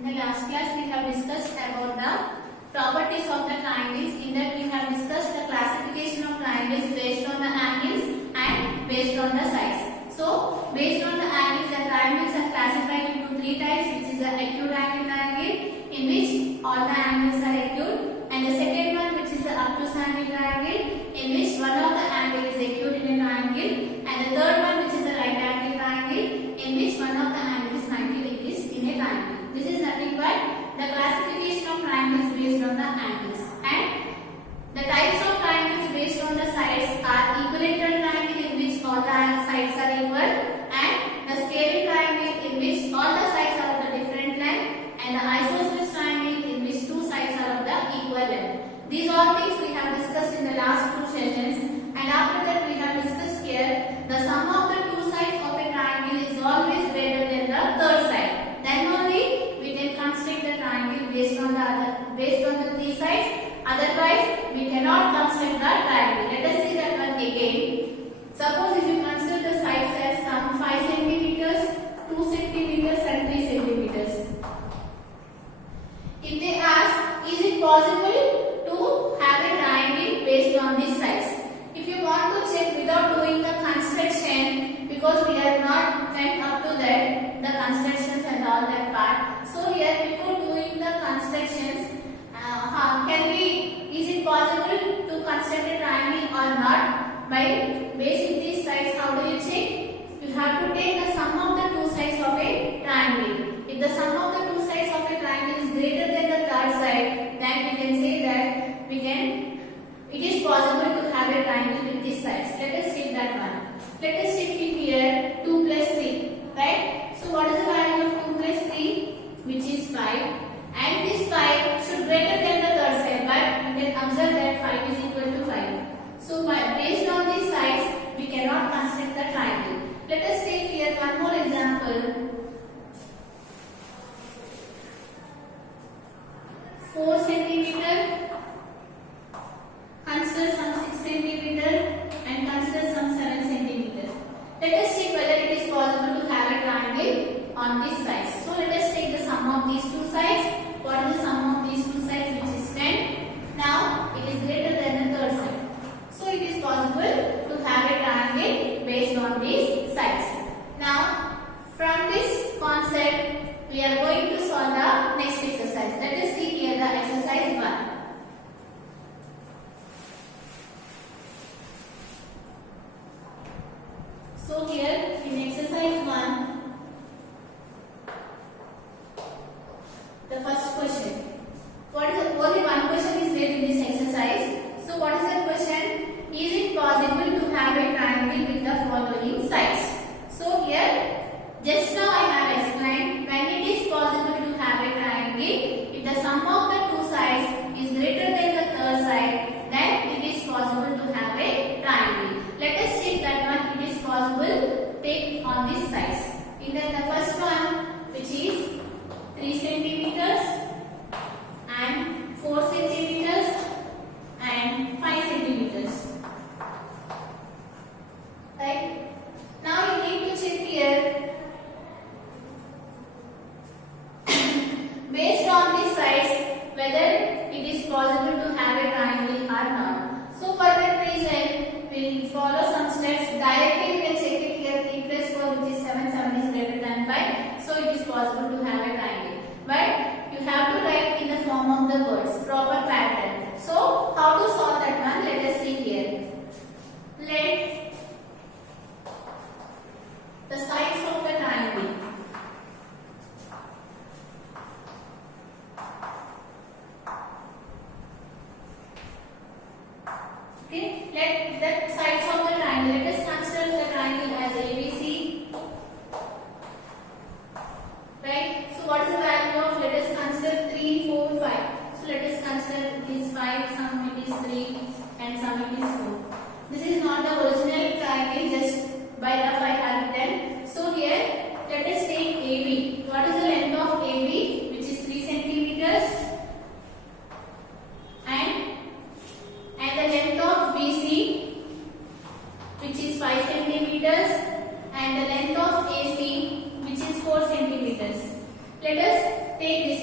In the last class we have discussed about the properties of the triangles. In that we have discussed the classification of triangles based on the angles and based on the sides. So based on the angles, the triangles are classified into three types, which is the acute angle triangle, in which all the angles are acute, and the second one, which is the obtuse angle triangle, in which one of the angle is acute in a triangle, and the third one, which is the right angle triangle, in which one of the angle is 90 degrees in a triangle. This is nothing but the classification of triangles based on the angles. And the types of triangles based on the sides are equilateral triangle, in which all the sides are equal, and the scaling triangle, in which all the sides are of the different length, and the isosceles triangle, in which two sides are of the equal length. These all things we have discussed in the last two sessions, and after that we have discussed here the sum of the two sides of a triangle is always greater than the third side. Then only we can construct the triangle based on the three sides. Otherwise, we cannot construct the triangle. Let us see that one again. Suppose if you consider the sides as some 5 centimeters, 2 centimeters, and 3 centimeters. If they ask, is it possible to have a triangle based on these sides? If you want to check without doing the construction, because we are not went up to that, the constructions and all that part. So here, before doing the constructions, is it possible to construct a triangle or not? By basing these sides, how do you check? You have to take the sum of the two sides of a triangle. If the sum of the two sides of a triangle is greater than the third side, then we can say that it is possible to have a triangle with these sides. Let us take that one. Let us take it here 2 plus 3, right? So what is the value of 2 plus 3? Which is 5. And this 5 should greater than the third side, but you can observe that 5 is equal to 5. So based on these sides, we cannot construct the triangle. Let us take here one more example. 4 centimeter. Consider some 6 centimeter and consider some 7 centimeter. Let us check whether it is possible to have a triangle on these sides. So let us take the sum of these two sides. What is the sum of these two sides, which is 10? Now it is greater than the third side. So it is possible to have a triangle based on these sides. Now from this concept, we are going to solve the next exercise. Let us see here the exercise 1. So here in exercise 1, the first question. Only one question is there in this exercise. So what is the question? Is it possible to have a triangle with the following sides? So here, just now I have explained, when it is possible to have a triangle, if the sum of the two sides is greater than the third side, then it is possible to have a triangle. Let us check that one. It is possible take on these sides. In the first one, which is 3 centimeters and 4 centimeters and 5 centimeters. Right? Now you need to check here based on these sides whether it is possible to have a triangle or not. So for that reason, we will follow some steps. Directly we can check it here 3 plus 4, which is 7. 7 is greater than 5. So it is possible to have a triangle. But you have to write in the form of the words, proper pattern. So how to solve that one? Let us see here. Let the sides of the triangle let the sides of the triangle, let us consider the triangle as ABC. Right? So what is the value of, let us consider 3, 4, 5. So let us consider it is 5, some it is 3 and some it is 4. This is not the original triangle, just by rough I have done. So here let us take AB. What is the length of AB? Which is 3 centimeters. And the length of BC, which is 5 centimeters, and the length of AC, which is 4 centimeters. Let us take this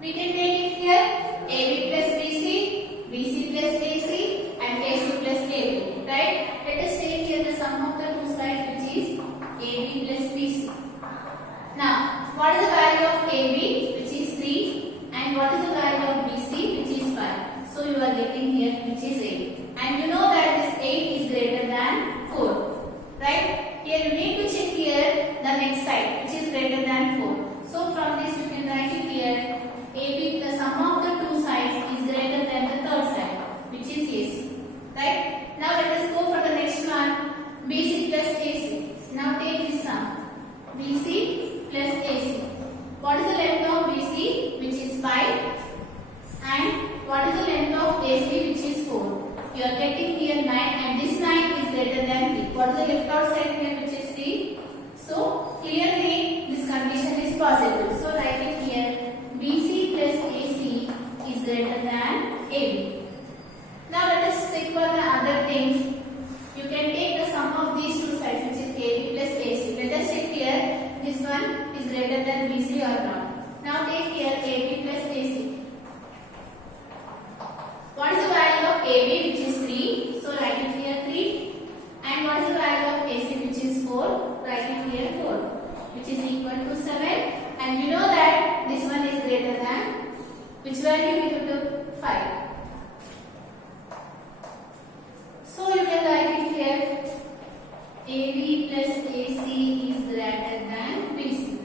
We can take it here AB plus BC, BC plus AC, and AC plus AB. Right? Let us take here the sum of the two sides, which is AB plus BC. Now, what is the value of AB, which is 3, and what is the value of BC, which is 5? So you are getting here, which is 8. And you know that this 8 is greater than 4. Right? Here you need to check here the next side, which is greater than 4. So from this you can write it here, AB, the sum of the two sides is greater than the third side, which is AC. Right? Now let us go for the next one, BC plus AC. Now take this sum, BC plus AC. What is the length of BC, which is 5, and what is the length of AC, which is 4? You are getting here 9, and this 9 is greater than 3. What is the left out side here, which is 3? So clearly this condition is possible. So write it here, BC plus AC is greater than AB. Now let us check for the other things. You can take the sum of these two sides, which is AB plus AC. Let us check here, this one is greater than BC or not. Now take here AB plus AC. What is the value of AB, which is 3? So write it here 3. And what is the value of AC, which is 4? Write it here 4, which is equal to 7. And you know that this one is greater than which value equal to 5. So you can write it here, AB plus AC is greater than BC.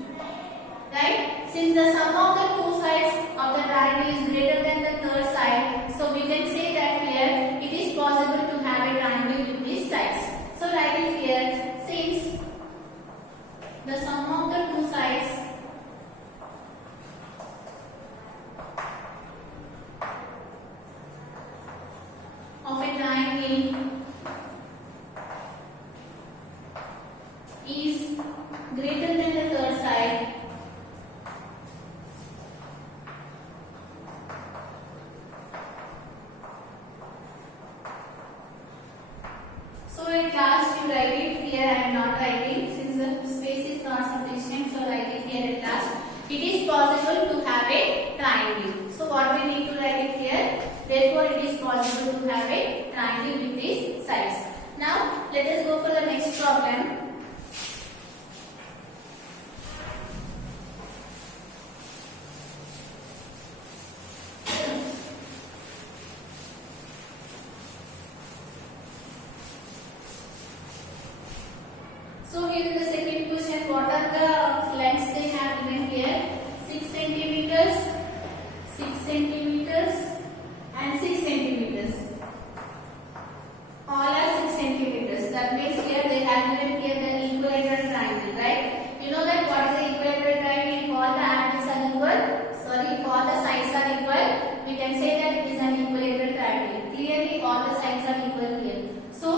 Right? Since the sum of the two sides of the triangle is greater than the third side, so we can say that here it is possible to have a triangle with these sides. So write it here, since the sum of the two sides of a triangle is greater than the third side, so at last you write it here. I am not writing since the space is not sufficient, so write it here at last. It is possible to have a triangle. So what we need to write it here, therefore it is possible to have a triangle with these sides. Now let us go for the next problem. So here in the second question, what are the lengths they have given here? 6 centimeters, 6 centimeters, and 6 centimeters. All are 6 centimeters. That means here they have given here the equilateral triangle, right? You know that what is the equilateral triangle? If all the angles are equal, sorry, if all the sides are equal, we can say that it is an equilateral triangle. Clearly all the sides are equal here. So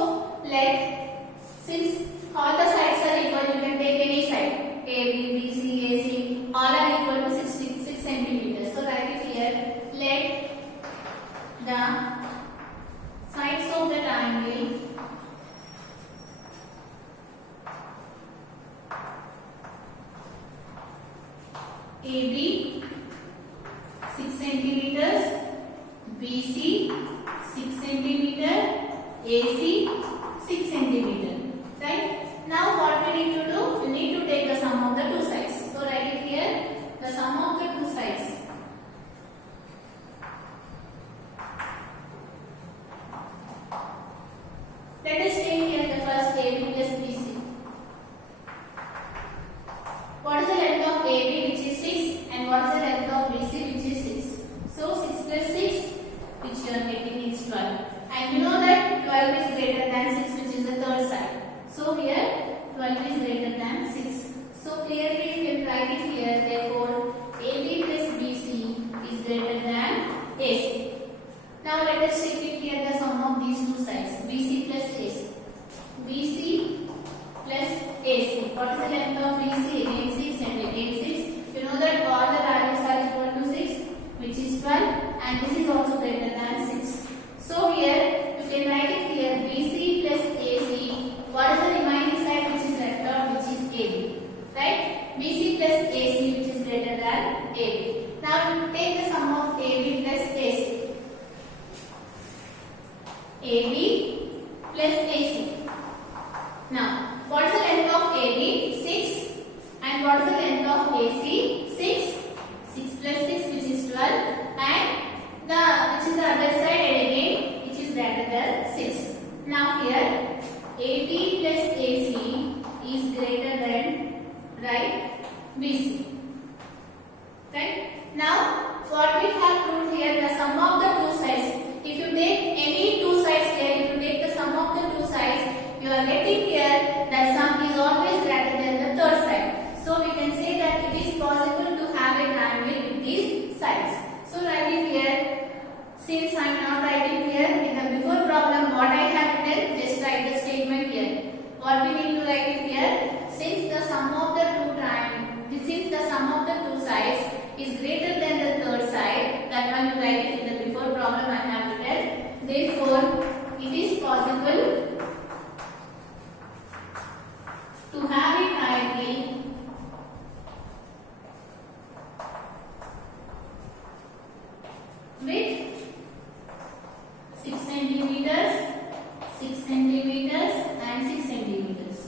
since all the sides are equal, you can take any side, A, B, B, C, A, C, all are equal to 6 centimeters. So write it here, let the sides of the triangle AB 6 centimeters, BC 6 centimeter, AC 6 centimeter. Right? Now what we need to do? We need to take the sum of the two sides. So write it here, the sum of the two sides. Let us take here the first AB plus BC. What is the length of AB, which is 6, and what is the length of BC, which is 6? So 6 plus 6, which you are getting is 12. And you know that 12 is greater than 6, which is the third side. So here 12 is greater than 6. So clearly you can write it here, therefore AB plus BC is greater than AC. Now let us check it here, the sum of these two sides, BC plus AC. BC plus AC. What is the length of BC? Again 6, and again 6. You know that all the values are equal to 6, which is 12, and this is also greater than 6. So here you can write it here, BC plus AC. What is the remaining side which is left out, which is AB, right? BC plus AC, which is greater than AB. Now take the sum of AB plus AC. AB plus AC. Now, what is the length of AB? 6. And what is the length of AC? 6. 6 plus 6, which is 12. And which is the other side, and again which is greater than 6. Now here AB plus AC is greater than, right, BC. Right? Now what we have proved here, the sum of the two sides. If you take any two sides here, if you take the sum of the two sides, you are getting here that sum is always greater than the third side. So we can say that it is possible to have a triangle with these sides. So write it here. Since I am not writing here in the before problem what I have written, just write the statement here. What we need to write it here? Since the sum of the two sides is greater than the third side, that one you write it in the before problem I have written. Therefore, it is possible to have a triangle with 6 centimeters, 6 centimeters and 6 centimeters.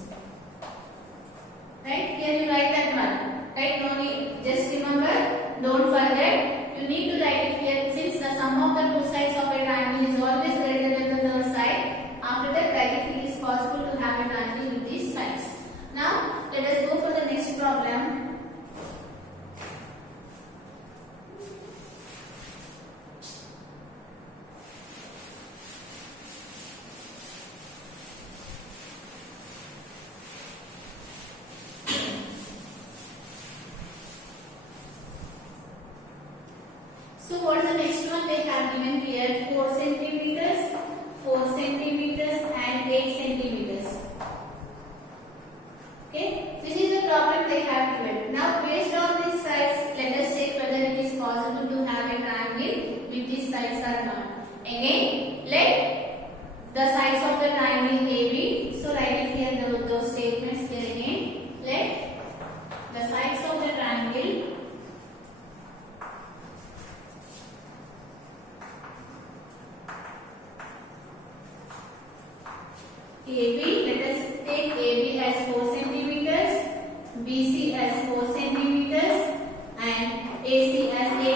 Right? Here you write that one. Right? No need. Just remember, don't forget. You need to write it here. Since the sum of the two sides of a triangle is always greater than the third side, after that write it is possible to have a triangle with these sides. Now, let us go for the next problem. So what is the next one? They have given here 4 centimeters, 4 centimeters and 8 centimeters. Okay, this is the problem they have given. Now based on these sides, let us check whether it is possible to have a triangle with these sides or not. Again, let the sides of the triangle AB. So write it here, those statements here again. Let the sides of the triangle AB, let us take AB as 4 centimeters, BC as 4 centimeters and AC as 8